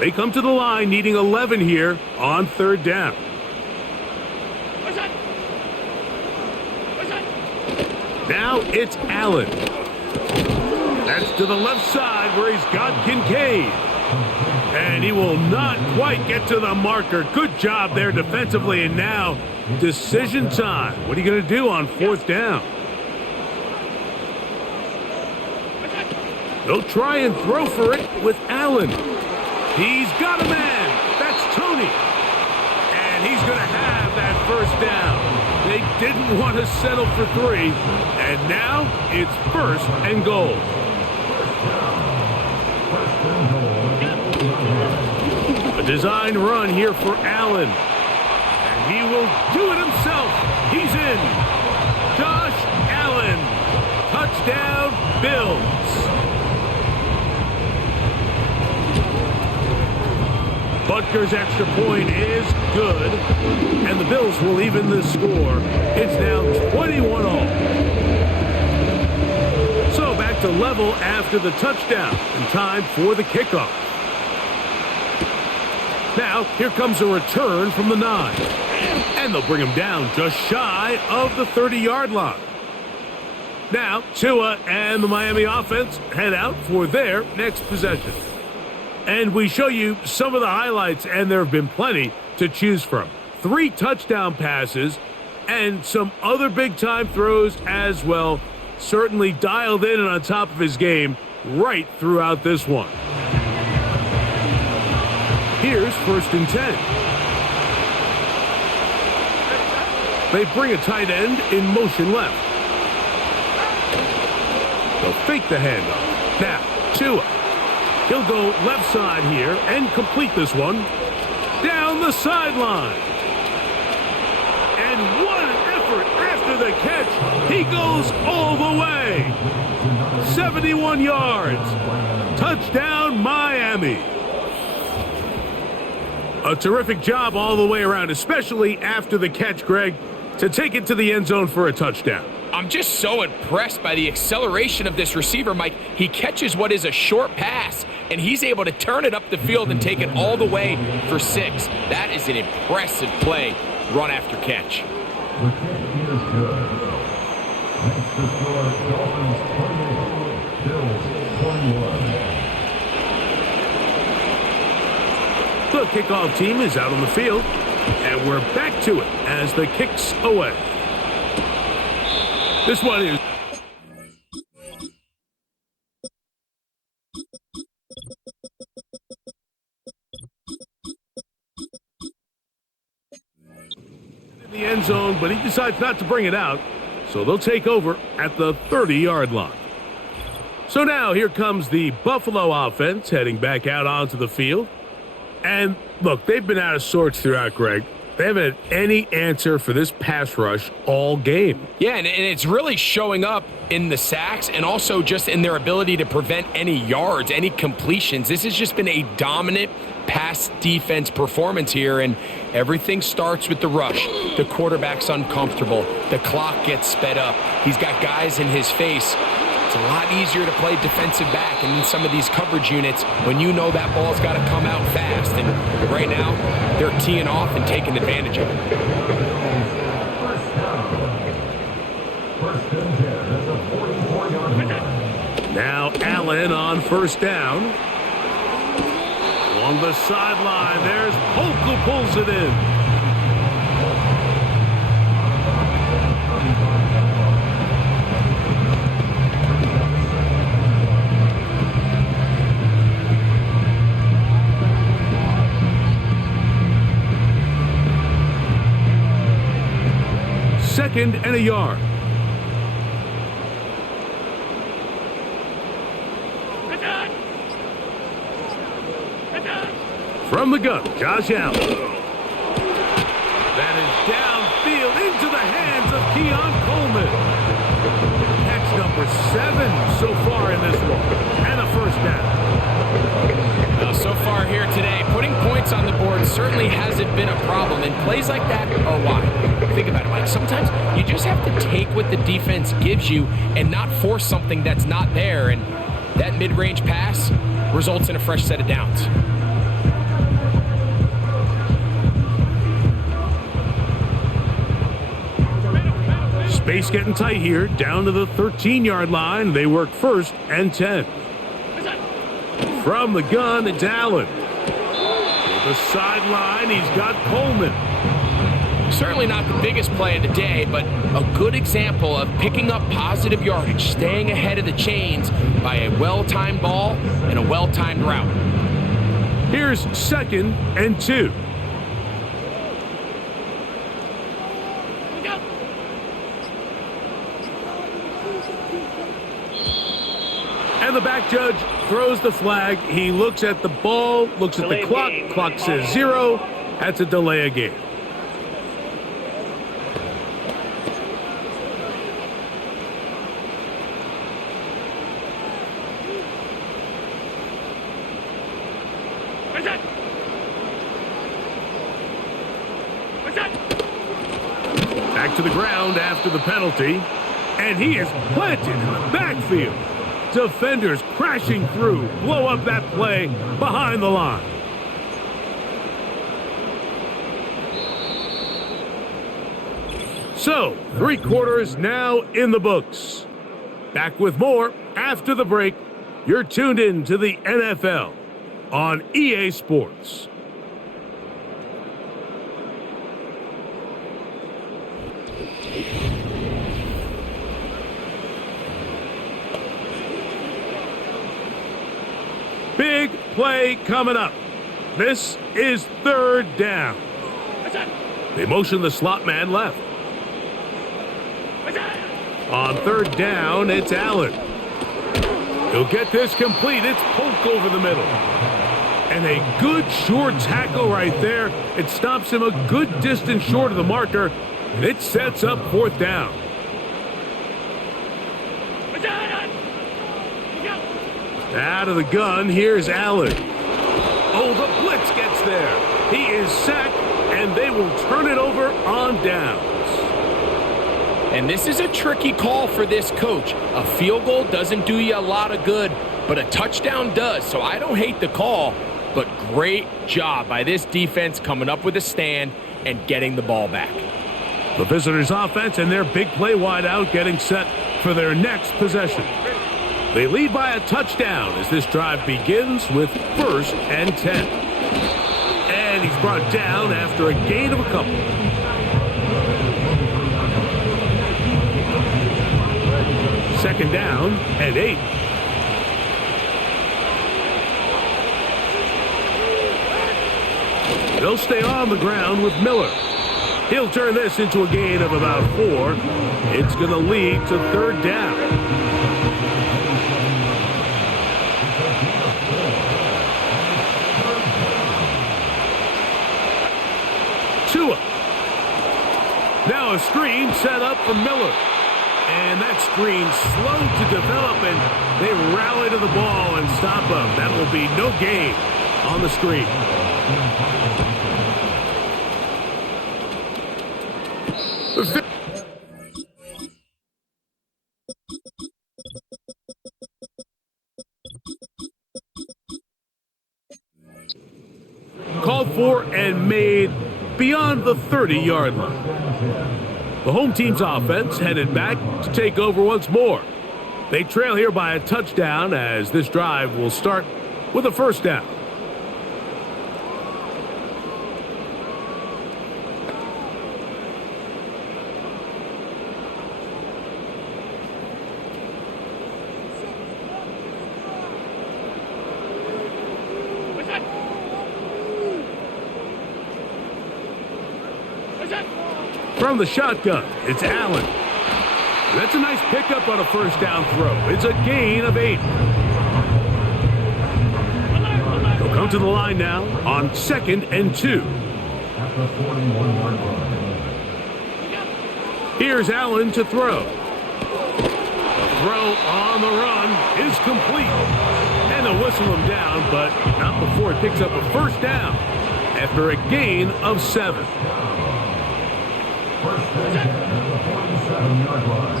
They come to the line needing 11 here on 3rd down. Now it's Allen. That's to the left side where he's got Kincaid. And he will not quite get to the marker. Good job there defensively. And now decision time. What are you going to do on 4th down? They'll try and throw for it with Allen. He's got a man. That's Tony. And he's going to have that 1st down. They didn't want to settle for 3. And now it's 1st and goal. A design run here for Allen. And he will do it himself. He's in. Josh Allen. Touchdown, Bills. Butker's extra point is good, and the Bills will even the score. It's now 21-all. So back to level after the touchdown, and time for the kickoff. Now, here comes a return from the 9, and they'll bring him down just shy of the 30-yard line. Now, Tua and the Miami offense head out for their next possession. And we show you some of the highlights, and there have been plenty to choose from. 3 touchdown passes and some other big-time throws as well. Certainly dialed in and on top of his game. right throughout this one. Here's 1st and 10. They bring a tight end in motion left. They'll fake the handoff. Now, Tua. He'll go left side here and complete this one down the sideline. And what an effort after the catch. He goes all the way. 71 yards. Touchdown, Miami. A terrific job all the way around, especially after the catch, Greg, to take it to the end zone for a touchdown. I'm just so impressed by the acceleration of this receiver, Mike. He catches what is a short pass, and he's able to turn it up the field and take it all the way for 6. That is an impressive play, run after catch. The kick is good. Next to score, Dolphins 28, Bills 21. The kickoff team is out on the field, and we're back to it as the kick's away. This one is in the end zone, but he decides not to bring it out, so they'll take over at the 30-yard line. So now here comes the Buffalo offense heading back out onto the field. And look, they've been out of sorts throughout, Greg. They haven't had any answer for this pass rush all game. Yeah, and it's really showing up in the sacks and also just in their ability to prevent any yards, any completions. This has just been a dominant pass defense performance here, and everything starts with the rush. The quarterback's uncomfortable. The clock gets sped up. He's got guys in his face. It's a lot easier to play defensive back and in some of these coverage units when you know that ball's got to come out fast. And right now, they're teeing off and taking advantage of it. First and 10 at the 44-yard line. Now Allen on 1st down. Along the sideline, there's Polk who pulls it in. Second and a yard. From the gun, Josh Allen. That is downfield into the hands of Keon Coleman. Catch number 7 so far in this one. And a 1st down. Well, so far here today, putting points on the board certainly hasn't been a problem, and plays like that are why. Think about it, Mike. Sometimes you just have to take what the defense gives you and not force something that's not there, and that mid-range pass results in a fresh set of downs. Space getting tight here, down to the 13-yard line. They work 1st and 10. From the gun, it's Allen. To the sideline, he's got Coleman. Certainly not the biggest play of the day, but a good example of picking up positive yardage, staying ahead of the chains by a well-timed ball and a well-timed route. Here's 2nd and 2. And the back judge throws the flag. He looks at the ball, looks at the clock. Clock says 0. That's a delay of game. Back to the ground after the penalty. And he is planted in the backfield. Defenders crashing through, blow up that play behind the line. So, 3 quarters now in the books. Back with more after the break. You're tuned in to the NFL on EA Sports. play coming up. This is third down. They motion the slot man left. On third down, it's Allen. He'll get this complete. It's Polk over the middle. And a good short tackle right there. It stops him a good distance short of the marker. And it sets up fourth down. Out of the gun, here's Allen. Oh, the blitz gets there. He is sacked, and they will turn it over on downs. And this is a tricky call for this coach. A field goal doesn't do you a lot of good, but a touchdown does. So I don't hate the call, but great job by this defense coming up with a stand and getting the ball back. The visitors' offense and their big play wideout getting set for their next possession. They lead by a touchdown as this drive begins with 1st and 10. And he's brought down after a gain of a couple. Second down and 8. They'll stay on the ground with Miller. He'll turn this into a gain of about 4. It's going to lead to third down. Tua. Now a screen set up for Miller. And that screen slow to develop, and they rally to the ball and stop him. That will be no gain on the screen. Called for and made beyond the 30-yard line. The home team's offense headed back to take over once more. They trail here by a touchdown as this drive will start with a first down. From the shotgun, it's Allen. That's a nice pickup on a first down throw. It's a gain of 8. They'll come to the line now on 2nd and 2. At the 41-yard line. Here's Allen to throw. The throw on the run is complete. And they'll whistle him down, but not before it picks up a first down after a gain of 7. First and 10 at the 47-yard line.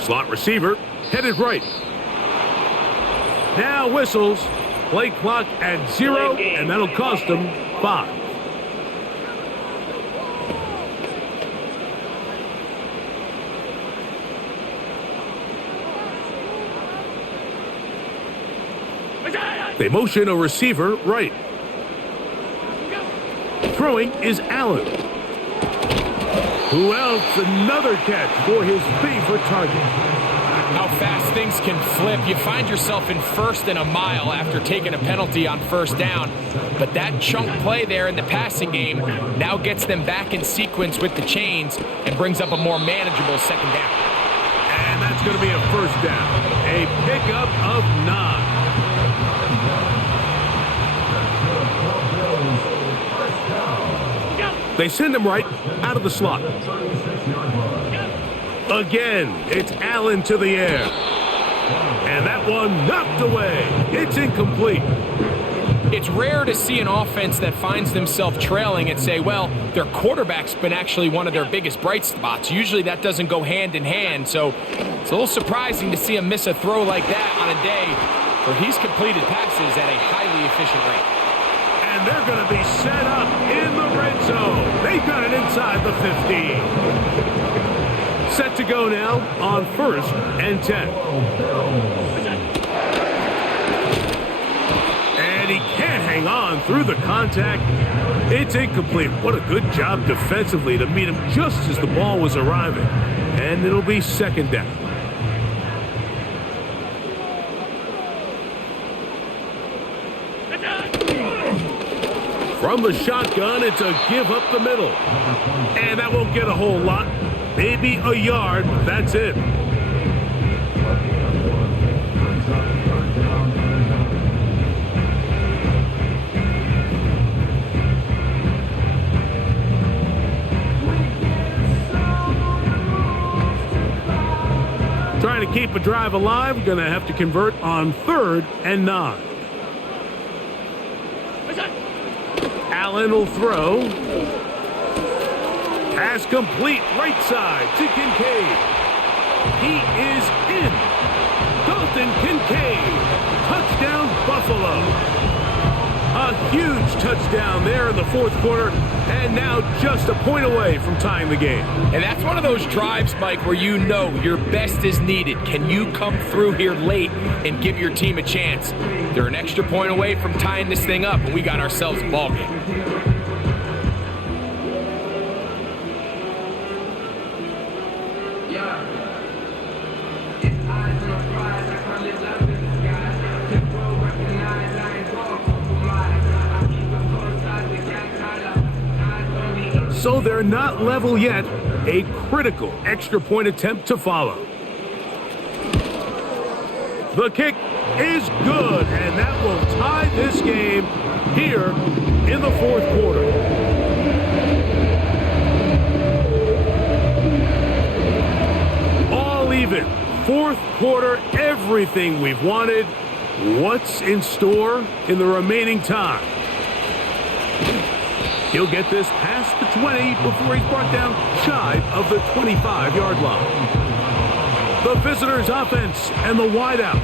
Slot receiver headed right. Now whistles. Play clock at 0, and that'll cost them 5. They motion a receiver right. Throwing is Allen. Who else? Another catch for his favorite target. How fast things can flip. You find yourself in 1st and a mile after taking a penalty on first down. But that chunk play there in the passing game now gets them back in sequence with the chains and brings up a more manageable second down. And that's going to be a first down. A pickup of 9. They send him right out of the slot. Again, it's Allen to the air. And that one knocked away. It's incomplete. It's rare to see an offense that finds themselves trailing and say, well, their quarterback's been actually one of their biggest bright spots. Usually that doesn't go hand in hand, so it's a little surprising to see him miss a throw like that on a day where he's completed passes at a highly efficient rate. And they're going to be set up in the red zone. They've got it inside the 15. Set to go now on 1st and 10. And he can't hang on through the contact. It's incomplete. What a good job defensively to meet him just as the ball was arriving. And it'll be second down. From the shotgun, it's a give up the middle. And that won't get a whole lot. Maybe a yard, but that's it. Trying to keep a drive alive, going to have to convert on 3rd and 9. Allen will throw. Pass complete, right side to Kincaid. He is in. Dalton Kincaid. Touchdown, Buffalo. A huge touchdown there in the 4th quarter, and now just a point away from tying the game. And that's one of those drives, Mike, where you know your best is needed. Can you come through here late and give your team a chance? They're an extra point away from tying this thing up, and we got ourselves a ball game. So they're not level yet. A critical extra point attempt to follow. The kick is good, and that will tie this game here in the 4th quarter. All even. 4th quarter, everything we've wanted. What's in store in the remaining time? He'll get this past the 20 before he's brought down shy of the 25-yard line. The visitors' offense and the wideout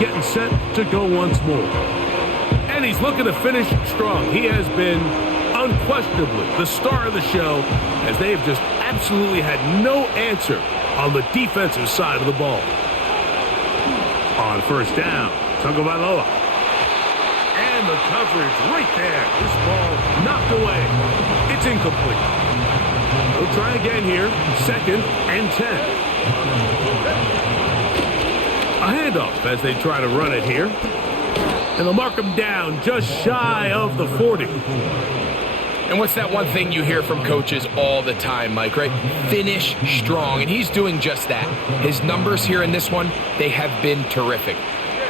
getting set to go once more. And he's looking to finish strong. He has been unquestionably the star of the show, as they've just absolutely had no answer on the defensive side of the ball. On 1st down, Tagovailoa. And the coverage right there. This ball knocked away. It's incomplete. They'll try again here. 2nd and 10. A handoff as they try to run it here. And they'll mark him down just shy of the 40. And what's that one thing you hear from coaches all the time, Mike, right? Finish strong. And he's doing just that. His numbers here in this one, they have been terrific.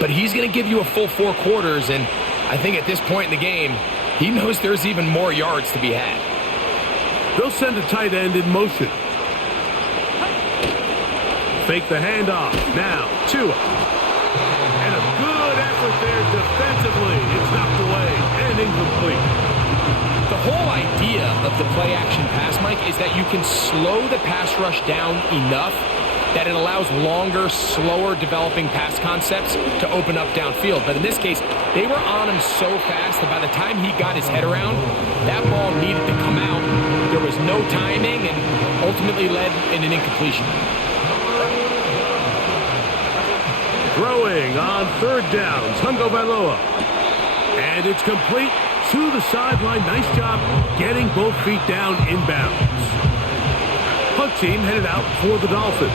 But he's going to give you a full 4 quarters, and I think at this point in the game, he knows there's even more yards to be had. They'll send a tight end in motion. Fake the handoff. Now, Tua. And a good effort there defensively. It's knocked away and incomplete. The whole idea of the play-action pass, Mike, is that you can slow the pass rush down enough that it allows longer, slower developing pass concepts to open up downfield. But in this case, they were on him so fast that by the time he got his head around, that ball needed to come out. There was no timing and ultimately led in an incompletion. Throwing on 3rd down, Tagovailoa. And it's complete to the sideline. Nice job getting both feet down inbounds. Punt team headed out for the Dolphins.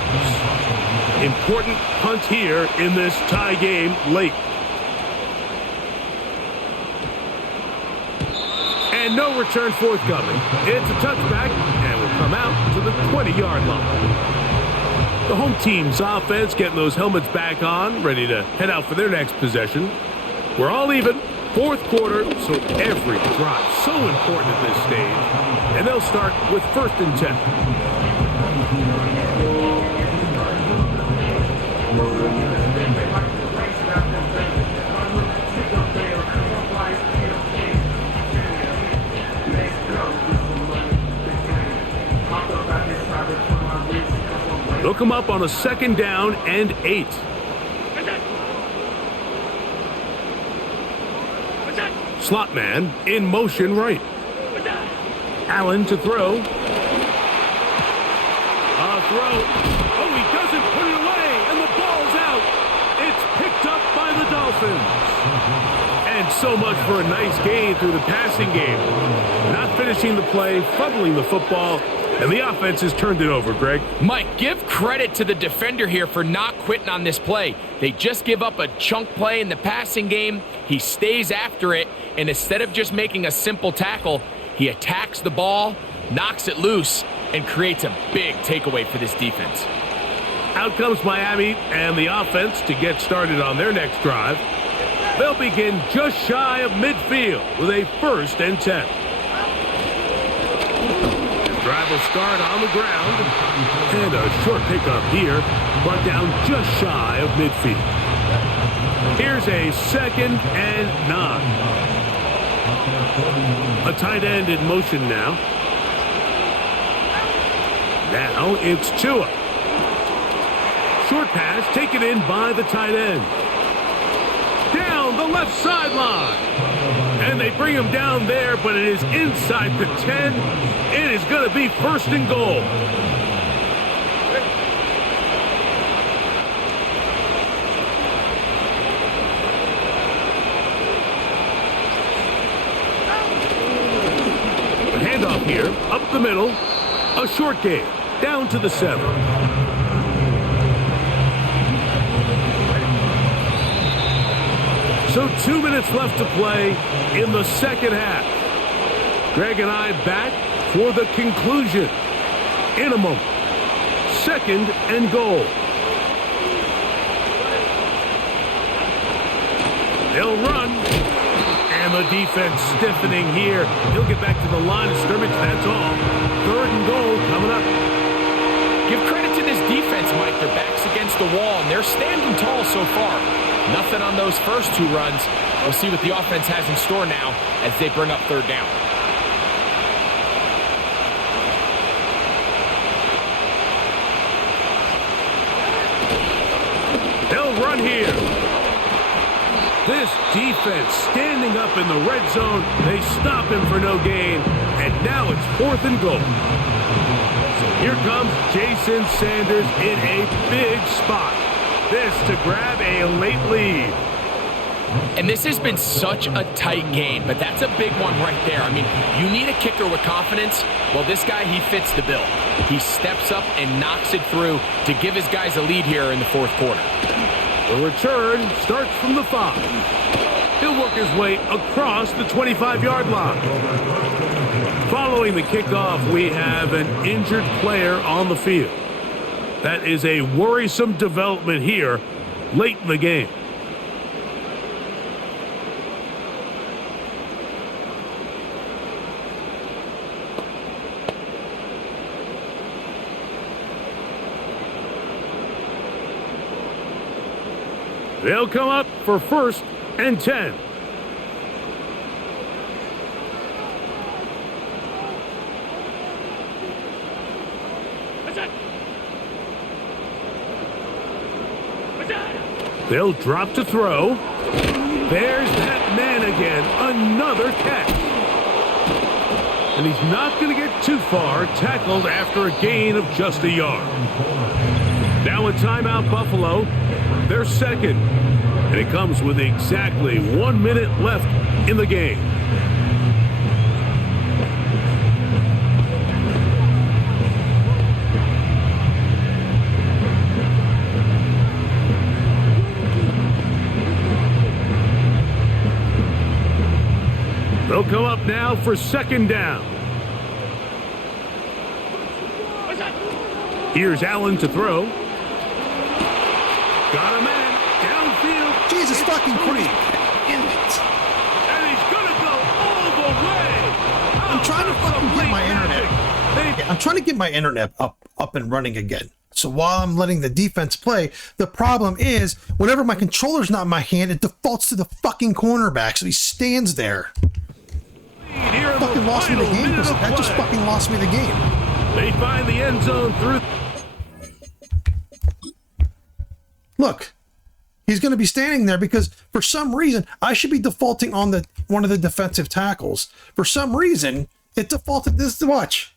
Important punt here in this tie game late. And no return forthcoming. It's a touchback and will come out to the 20-yard line. The home team's offense getting those helmets back on, ready to head out for their next possession. We're all even. 4th quarter, so every drive so important at this stage. And they'll start with 1st and 10. They'll come up on a 2nd down and 8. Slot man in motion right. Allen to throw. A throw. Oh, he doesn't put it away, and the ball's out. It's picked up by the Dolphins. And so much for a nice gain through the passing game. Not finishing the play, fumbling the football, And the offense has turned it over, Greg. Mike, give credit to the defender here for not quitting on this play. They just give up a chunk play in the passing game. He stays after it, and instead of just making a simple tackle, he attacks the ball, knocks it loose, and creates a big takeaway for this defense. Out comes Miami and the offense to get started on their next drive. They'll begin just shy of midfield with a 1st and 10. The drive will start on the ground, and a short pickup here, brought down just shy of midfield. Here's a 2nd and 9. A tight end in motion now. Now it's Tua. Short pass taken in by the tight end. Down the left sideline. And they bring him down there, but it is inside the 10. It is going to be 1st and goal. The handoff here, up the middle. A short game, down to the 7. So 2 minutes left to play in the second half. Greg and I back for the conclusion in a moment. 2nd and goal. They'll run. And the defense stiffening here. He'll get back to the line of scrimmage. That's all. 3rd and goal coming up. Give credit to this defense, Mike. Their back's against the wall, and they're standing tall so far. Nothing on those first 2 runs. We'll see what the offense has in store now as they bring up 3rd down. They'll run here. This defense standing up in the red zone. They stop him for no gain, and now it's 4th and goal. So here comes Jason Sanders in a big spot. This to grab a late lead. And this has been such a tight game, but that's a big one right there. I mean, you need a kicker with confidence. Well, this guy, he fits the bill. He steps up and knocks it through to give his guys a lead here in the 4th quarter. The return starts from the 5. He'll work his way across the 25-yard line. Following the kickoff, we have an injured player on the field. That is a worrisome development here late in the game. They'll come up for 1st and 10. They'll drop to throw. There's that man again. Another catch. And he's not going to get too far. Tackled after a gain of just a yard. Now a timeout, Buffalo. They're 2nd. And it comes with exactly 1 minute left in the game. They'll come up now for 2nd down. Here's Allen to throw. Got a man downfield. Jesus fucking Christ. And he's going to go all the way. I'm trying to fucking get my internet. I'm trying to get my internet up and running again. So while I'm letting the defense play, the problem is whenever my controller's not in my hand, it defaults to the fucking cornerback. So he stands there. Fucking lost me the game because that just fucking lost me the game. They find the end zone through. Look, he's going to be standing there because for some reason I should be defaulting on the one of the defensive tackles. For some reason, it defaulted this to watch.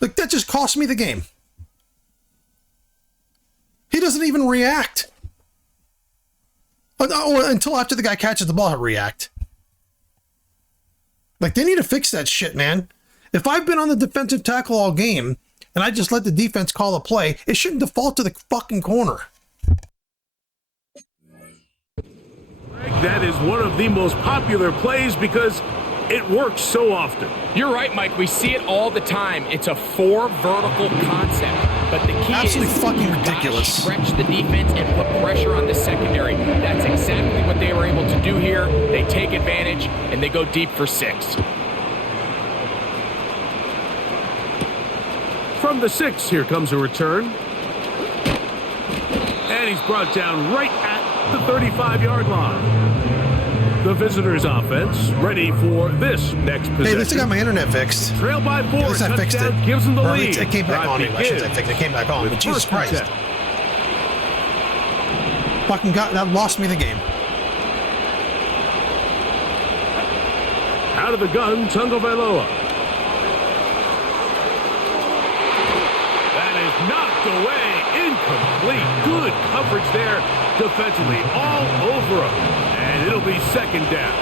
Like that just cost me the game. He doesn't even react. Until after the guy catches the ball, he'll react. Like, they need to fix that shit, man. If I've been on the defensive tackle all game and I just let the defense call a play, it shouldn't default to the fucking corner. That is one of the most popular plays because it works so often. You're right, Mike. We see it all the time. It's a 4 vertical concept. But the key Absolutely is fucking you gotta ridiculous. stretch the defense and put pressure on the secondary. That's exactly what they were able to do here. They take advantage, and they go deep for 6. From the 6, here comes a return. And he's brought down right at the 35-yard line. The visitors' offense ready for this next possession. Hey, at least I got my internet fixed. Trail by 4. At least I fixed it. Touchdown gives them the Or at lead. least it came back Drive on anyway. I shouldn't say begins fixed. It came back on, with but Jesus first and Christ. 10. Fucking got that lost me the game. Out of the gun, Tagovailoa. That is knocked away. Incomplete. Good coverage there defensively. All over him. And it'll be second down.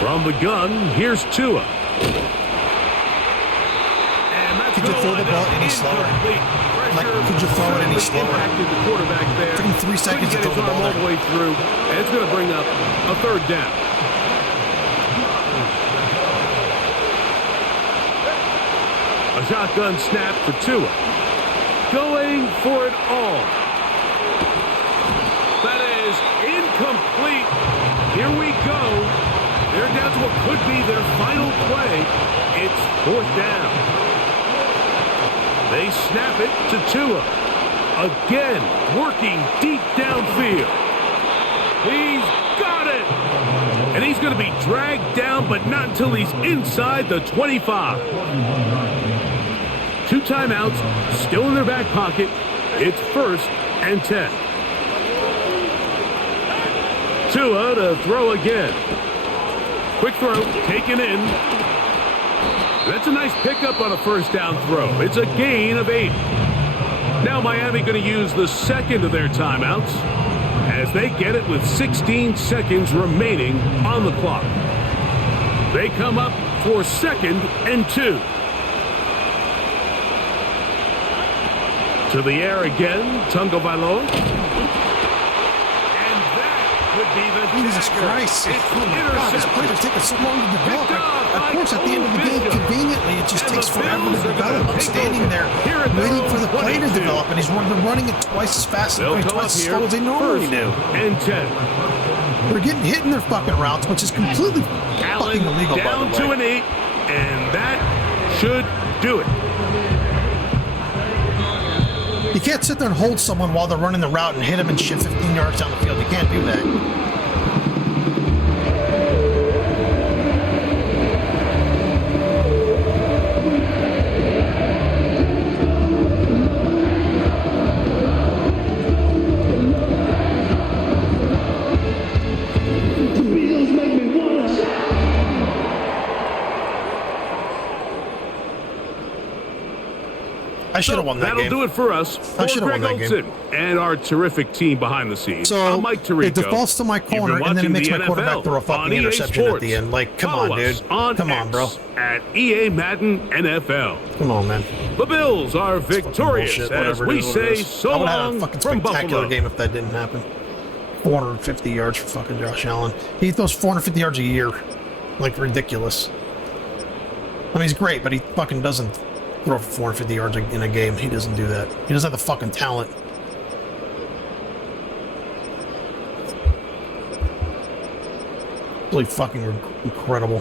From the gun, here's Tua. And that's Could you throw the ball any slower? Like, could you throw it any slower? Impacted the quarterback there. Took him 3 seconds to Couldn't throw the get his arm ball all the way through, and it's going to bring up a third down. A shotgun snap for Tua. Going for it all. That is incomplete. Here we go. They're down to what could be their final play. It's 4th down. They snap it to Tua. Again, working deep downfield. He's got it. And he's going to be dragged down, but not until he's inside the 25. 2 timeouts, still in their back pocket. It's 1st and 10. Tua to throw again. Quick throw, taken in. That's a nice pickup on a first down throw. It's a gain of 8. Now Miami going to use the second of their timeouts as they get it with 16 seconds remaining on the clock. They come up for 2nd and 2. To the air again, Tagovailoa. And that could be the Jesus dagger. Christ. It's Oh my God, this play is taking so long to develop. Of course, at the end of the game, conveniently, it just takes forever to develop. I'm standing there waiting for the play to develop, and they're running it twice as fast and going twice as slow as they normally do. And 10. They're getting hit in their fucking routes, which is completely fucking illegal, by Down the to way. an 8, and that should do it. You can't sit there and hold someone while they're running the route and hit them and shit 15 yards down the field. You can't do that. I should have won that That'll game. do it for us. For I should've Greg won that Olson and our terrific team behind the scenes. So I'm Mike Tirico. it defaults to my You've been corner, and then it watching makes the my quarterback NFL throw a on fucking EA interception at Sports. the end. Like, come Follow on, us dude. on Come on, bro. X at EA Madden NFL. Come on, man. The Bills are victorious Bullshit, as whatever it we is, what it say is. so I would have had long a fucking from spectacular Buffalo. game if that didn't happen. 450 yards for fucking Josh Allen. He throws 450 yards a year. Like, ridiculous. I mean, he's great, but he fucking doesn't throw for 450 yards in a game. He doesn't do that. He doesn't have the fucking talent. Really fucking incredible.